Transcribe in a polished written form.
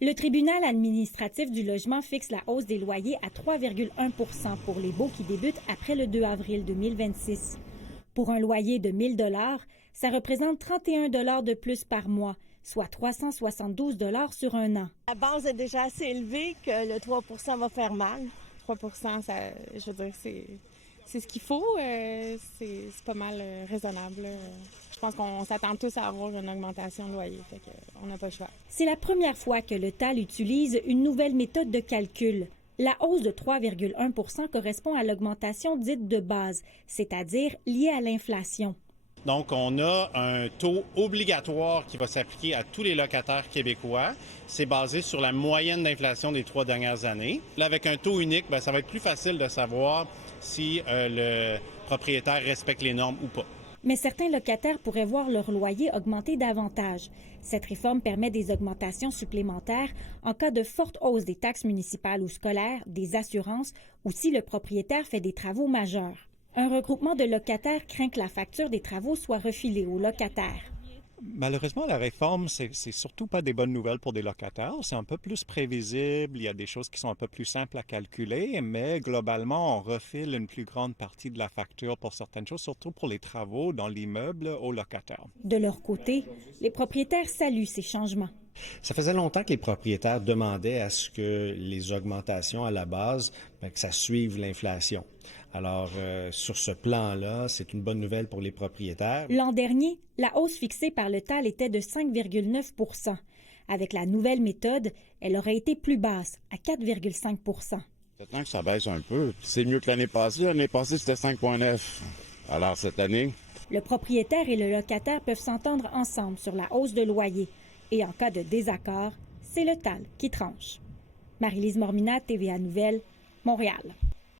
Le tribunal administratif du logement fixe la hausse des loyers à 3,1 % pour les baux qui débutent après le 2 avril 2026. Pour un loyer de 1 000 $, ça représente 31 $ de plus par mois, soit 372 $ sur un an. La base est déjà assez élevée que le 3 % va faire mal. 3 % je veux dire, c'est ce qu'il faut. C'est pas mal raisonnable. Je pense qu'on s'attend tous à avoir une augmentation de loyer. Fait qu'on n'a pas le choix. C'est la première fois que le TAL utilise une nouvelle méthode de calcul. La hausse de 3,1 % correspond à l'augmentation dite de base, c'est-à-dire liée à l'inflation. Donc, on a un taux obligatoire qui va s'appliquer à tous les locataires québécois. C'est basé sur la moyenne d'inflation des 3 dernières années. Là, avec un taux unique, ça va être plus facile de savoir si le propriétaire respecte les normes ou pas. Mais certains locataires pourraient voir leur loyer augmenter davantage. Cette réforme permet des augmentations supplémentaires en cas de forte hausse des taxes municipales ou scolaires, des assurances ou si le propriétaire fait des travaux majeurs. Un regroupement de locataires craint que la facture des travaux soit refilée aux locataires. Malheureusement, la réforme, c'est surtout pas des bonnes nouvelles pour des locataires. C'est un peu plus prévisible, il y a des choses qui sont un peu plus simples à calculer, mais globalement, on refile une plus grande partie de la facture pour certaines choses, surtout pour les travaux dans l'immeuble aux locataires. De leur côté, les propriétaires saluent ces changements. Ça faisait longtemps que les propriétaires demandaient à ce que les augmentations à la base, que ça suive l'inflation. Alors, sur ce plan-là, c'est une bonne nouvelle pour les propriétaires. L'an dernier, la hausse fixée par le TAL était de 5,9 %. Avec la nouvelle méthode, elle aurait été plus basse, à 4,5 %. Maintenant que ça baisse un peu, c'est mieux que l'année passée. L'année passée, c'était 5,9 %. Alors, cette année... Le propriétaire et le locataire peuvent s'entendre ensemble sur la hausse de loyer. Et en cas de désaccord, c'est le TAL qui tranche. Marie-Lise Morminat, TVA Nouvelles, Montréal.